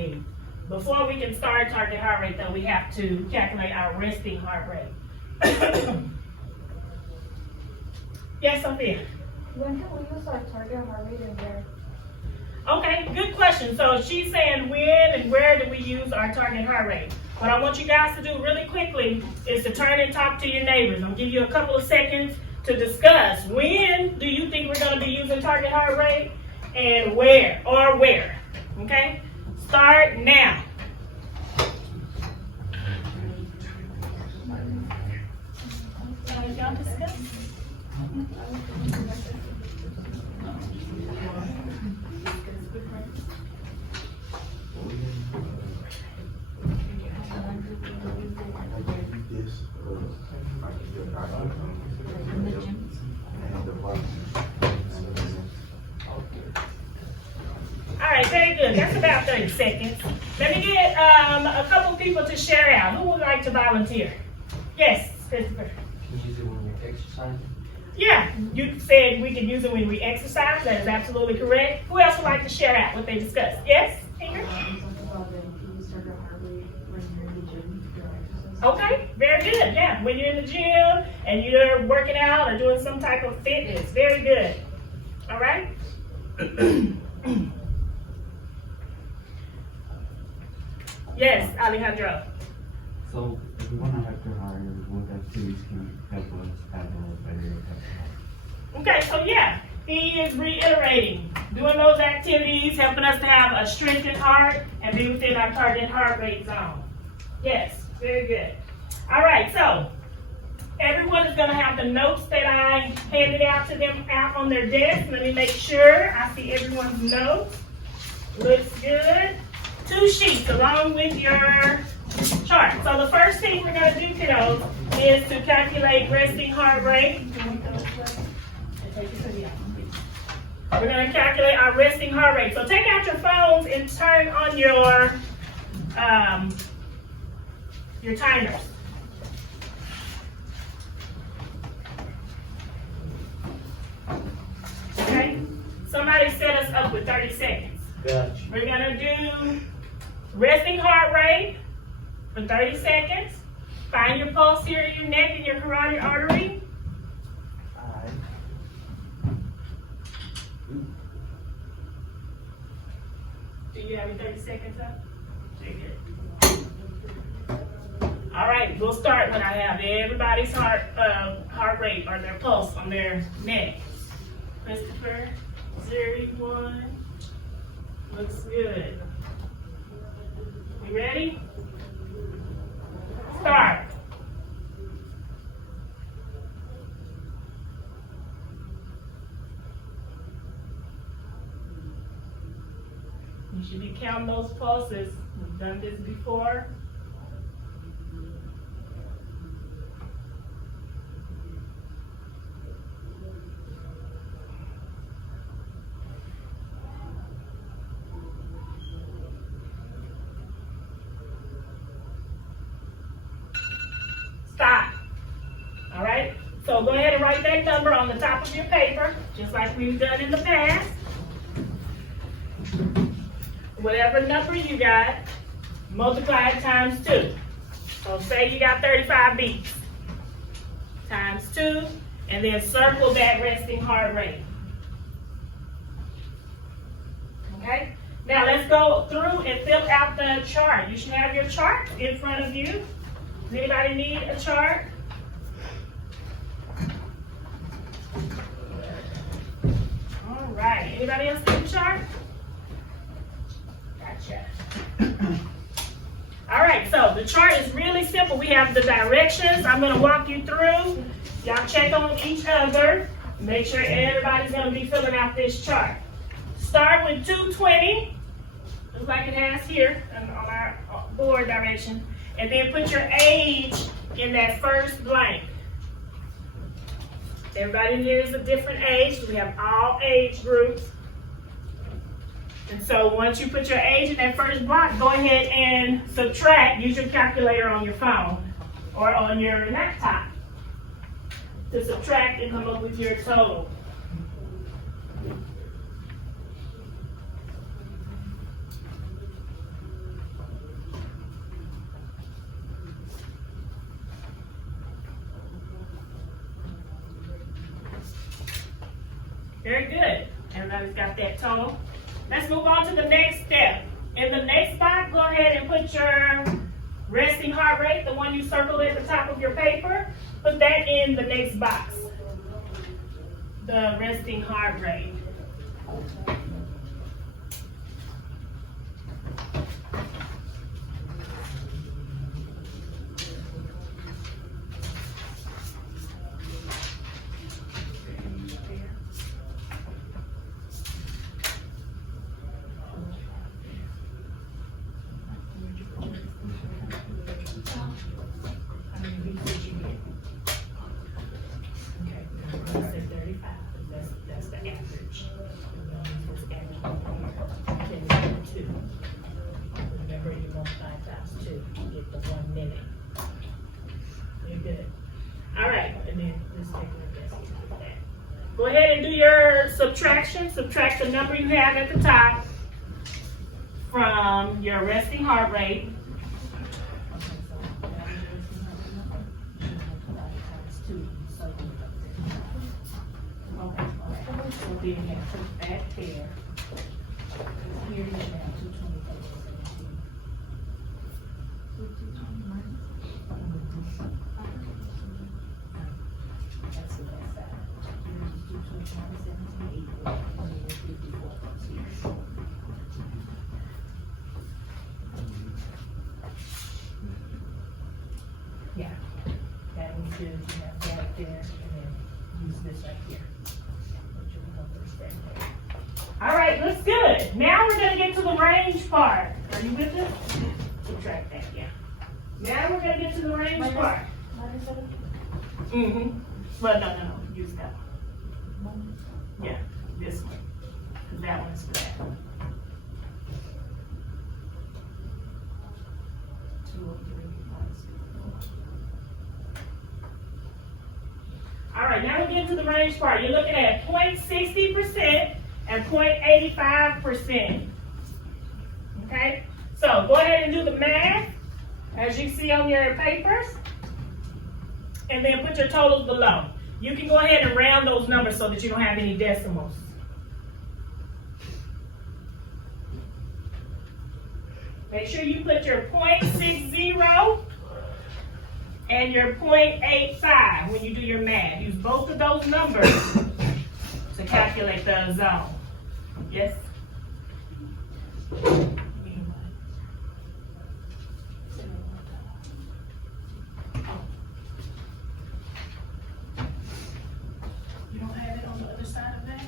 need. Before we can start target heart rate though, we have to calculate our resting heart rate. Yes, Sophia? When can we use our target heart rate and where? Okay, good question. So she's saying when and where do we use our target heart rate? What I want you guys to do really quickly is to turn and talk to your neighbors. I'll give you a couple of seconds to discuss when do you think we're going to be using target heart rate and where or where. Okay? Start now. Y'all discuss? All right, very good. That's about 30 seconds. Let me get a couple people to share out. Who would like to volunteer? Yes, Christopher. Can you use it when you're exercising? Yeah, you said we can use it when we exercise. That is absolutely correct. Who else would like to share out what they discussed? Yes, Ingrid? Okay, very good. Yeah, when you're in the gym and you're working out or doing some type of fitness. Very good. All right? Yes, Alejandro. So, if we want to have to hire, what activities can help us have a better health? Okay, so yeah, he is reiterating, doing those activities, helping us to have a strengthened heart and be within our target heart rate zone. Yes, very good. All right, so everyone is going to have the notes that I handed out to them out on their desk. Let me make sure I see everyone's notes. Looks good. 2 sheets along with your chart. So the first thing we're going to do, kiddos, is to calculate resting heart rate. We're going to calculate our resting heart rate. So take out your phones and turn on your timers. Okay? Somebody set us up with 30 seconds. Gotcha. We're going to do resting heart rate for 30 seconds. Find your pulse here in your neck and your carotid artery. Alright. Do you have your 30 seconds up? Very good. All right, we'll start when I have everybody's heart rate or their pulse on their neck. Christopher, 0-1. Looks good. You ready? Start. You should be counting those pulses. We've done this before. Stop. All right? So go ahead and write that number on the top of your paper, just like we've done in the past. Whatever number you got, multiply it times 2. So say you got 35 beats. Times 2, and then circle that resting heart rate. Okay? Now let's go through and fill out the chart. You should have your chart in front of you. Does anybody need a chart? All right. Anybody else need a chart? Gotcha. All right, so the chart is really simple. We have the directions. I'm going to walk you through. Y'all check on each other. Make sure everybody's going to be filling out this chart. Start with 220, just like it has here on our board direction. And then put your age in that first blank. Everybody here is a different age. We have all age groups. And so once you put your age in that first block, go ahead and subtract. Use your calculator on your phone or on your laptop to subtract and come up with your total. Very good. Everybody's got that total. Let's move on to the next step. In the next box, go ahead and put your resting heart rate, the one you circled at the top of your paper. Put that in the next box. The resting heart rate. That's the average. Remember, you multiply times 2 to get the 1 minute. You're good. All right, and then just take a guess at that. Go ahead and do your subtraction. Subtract the number you have at the top from your resting heart rate. So then you have to put that there. Here you have 220. That's the left side. Yeah, that one's good. You have that there, and then use this right here. All right, looks good. Now we're going to get to the range part. Are you with us? Subtract that, yeah. Now we're going to get to the range part. Mm-hmm. Well, no. Use that one. Yeah, this one. Because that one's for that. 203 minus 4. All right, now we get to the range part. You're looking at 0.60% and 0.85%. Okay? So go ahead and do the math as you see on your papers. And then put your totals below. You can go ahead and round those numbers so that you don't have any decimals. Make sure you put your 0.60 and your 0.85 when you do your math. Use both of those numbers to calculate the zone. Yes? You don't have it on the other side of that?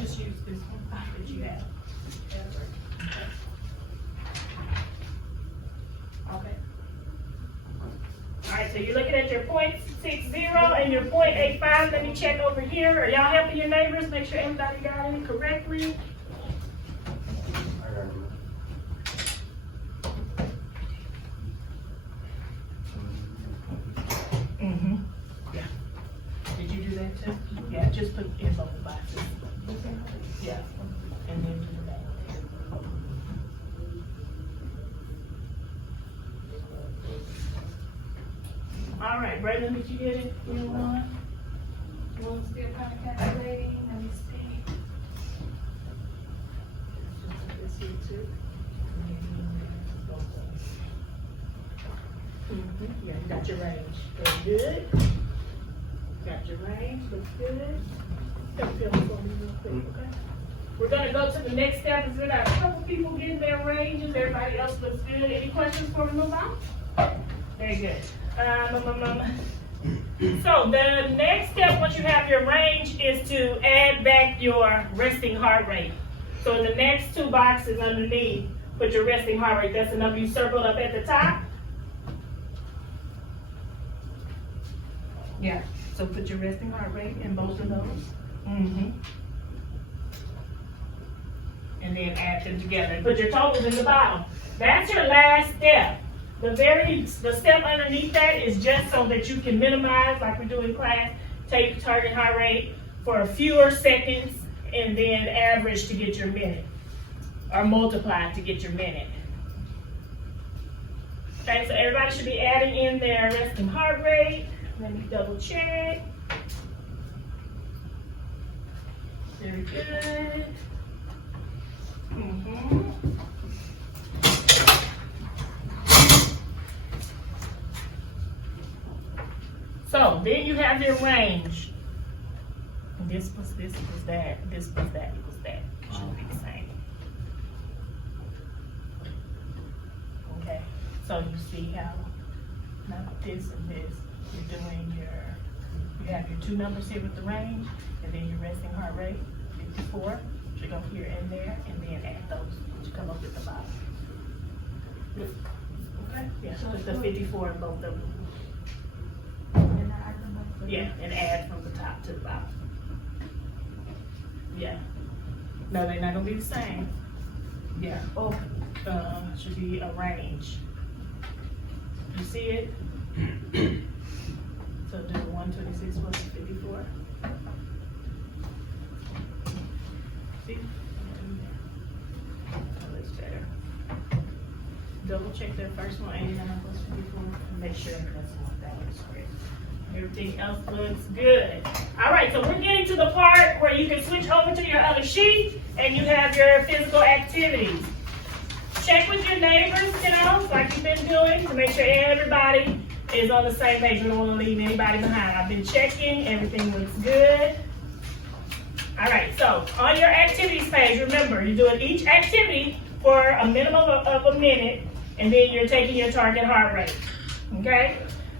Just use this one that you have. Okay. All right, so you're looking at your 0.60 and your 0.85. Let me check over here. Are y'all helping your neighbors? Make sure everybody got it correctly. Mm-hmm. Yeah. Did you do that too? Yeah, just put in both the boxes. Yeah. And then do the back. All right, Braylon, did you get it? You want? You want to still kind of calculating? Let me see. This here too. Mm-hmm. Yeah, you got your range. Very good. Got your range. Looks good. Come fill it for me real quick, okay? We're going to go to the next step. Is there a couple people getting their ranges? Everybody else looks good. Any questions before we move on? Very good. So the next step, once you have your range, is to add back your resting heart rate. So in the next two boxes underneath, put your resting heart rate. That's the number you circled up at the top. Yeah. So put your resting heart rate in both of those. Mm-hmm. And then add them together. And put your totals in the bottom. That's your last step. The step underneath that is just so that you can minimize, like we do in class, take target heart rate for fewer seconds and then average to get your minute, or multiply to get your minute. Okay, so everybody should be adding in their resting heart rate. Let me double check. Very good. So then you have your range. This plus this equals that. This plus that equals that. Should be the same. Okay. So you see how not this and this. You're doing you have your two numbers here with the range, and then your resting heart rate, 54. Should go here and there, and then add those to come up with the bottom. Okay. Yeah. So it's the 54 in both of them. And I add them both. Yeah, and add from the top to the bottom. Yeah. No, they're not gonna be the same. Yeah. Oh, should be a range. You see it? So do 126 plus 54. See? That looks better. Double check that first one, 89 plus 54, and make sure that looks great. Everything else looks good. All right, so we're getting to the part where you can switch over to your other sheet and you have your physical activities. Check with your neighbors, like you've been doing, to make sure everybody is on the same page. We don't want to leave anybody behind. I've been checking, everything looks good. All right, so on your activities page, remember, you're doing each activity for a minimum of a minute, and then you're taking your target heart rate, okay?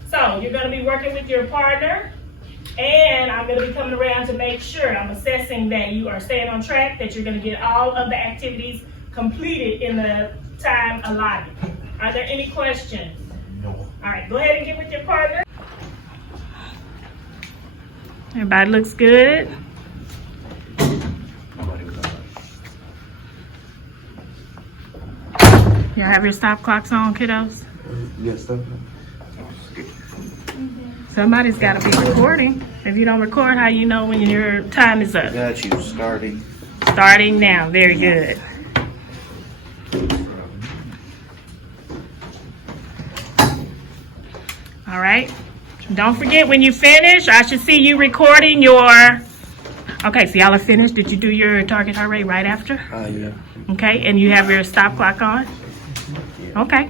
So you're gonna be working with your partner, and I'm gonna be coming around to make sure I'm assessing that you are staying on track, that you're gonna get all of the activities completed in the time allotted. Are there any questions? No. All right, go ahead and get with your partner. Everybody looks good. Y'all have your stop clocks on, kiddos? Yes, sir. Somebody's got to be recording. If you don't record, how you know when your time is up? Got you starting. Starting now. Very good. All right. Don't forget, when you finish, I should see you recording your... Okay, so y'all are finished. Did you do your target heart rate right after? Yeah. Okay, and you have your stop clock on? Okay.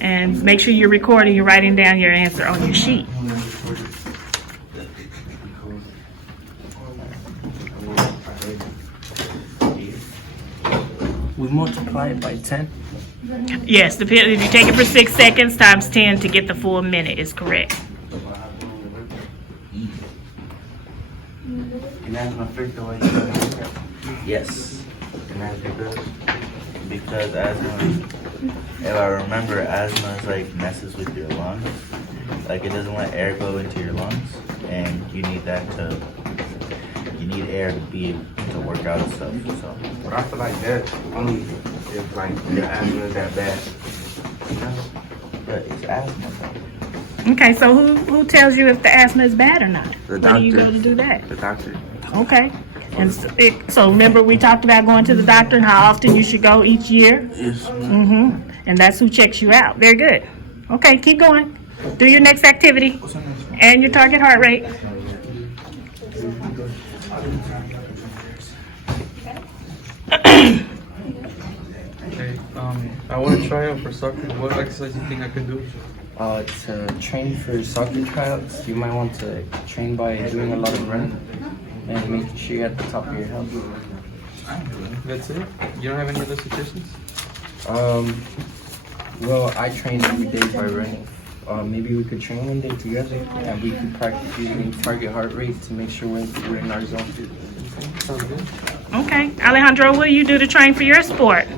And make sure you're recording, you're writing down your answer on your sheet. We multiply it by 10. Yes, if you take it for 6 seconds times 10 to get the full minute is correct. And that's my first way you got it. Yes. And that's because asthma, if I remember, asthma is like messes with your lungs. Like it doesn't let air go into your lungs, and you need air to be able to work out and stuff. So. But I feel like that only if like your asthma is that bad. You know? But it's asthma though. Okay, so who tells you if the asthma is bad or not? The When doctor. do you go to do that? The doctor. Okay. And so remember we talked about going to the doctor and how often you should go each year? Yes. And that's who checks you out. Very good. Okay, keep going. Do your next activity and your target heart rate. Okay, I want to try out for soccer. What exercise do you think I can do? To train for soccer tryouts, you might want to train by doing a lot of running and making sure you're at the top of your health. That's it? You don't have any other suggestions? Well, I train every day by running. Maybe we could train one day together and we could practice using target heart rate to make sure we're in our zone. Sounds good. Okay. Alejandro, what do you do to train for your sport?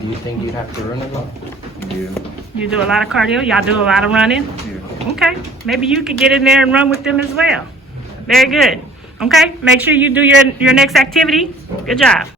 Do you think you'd have to run a lot? Yeah. You do a lot of cardio? Y'all do a lot of running? Yeah. Okay. Maybe you could get in there and run with them as well. Very good. Okay. Make sure you do your next activity. Good job.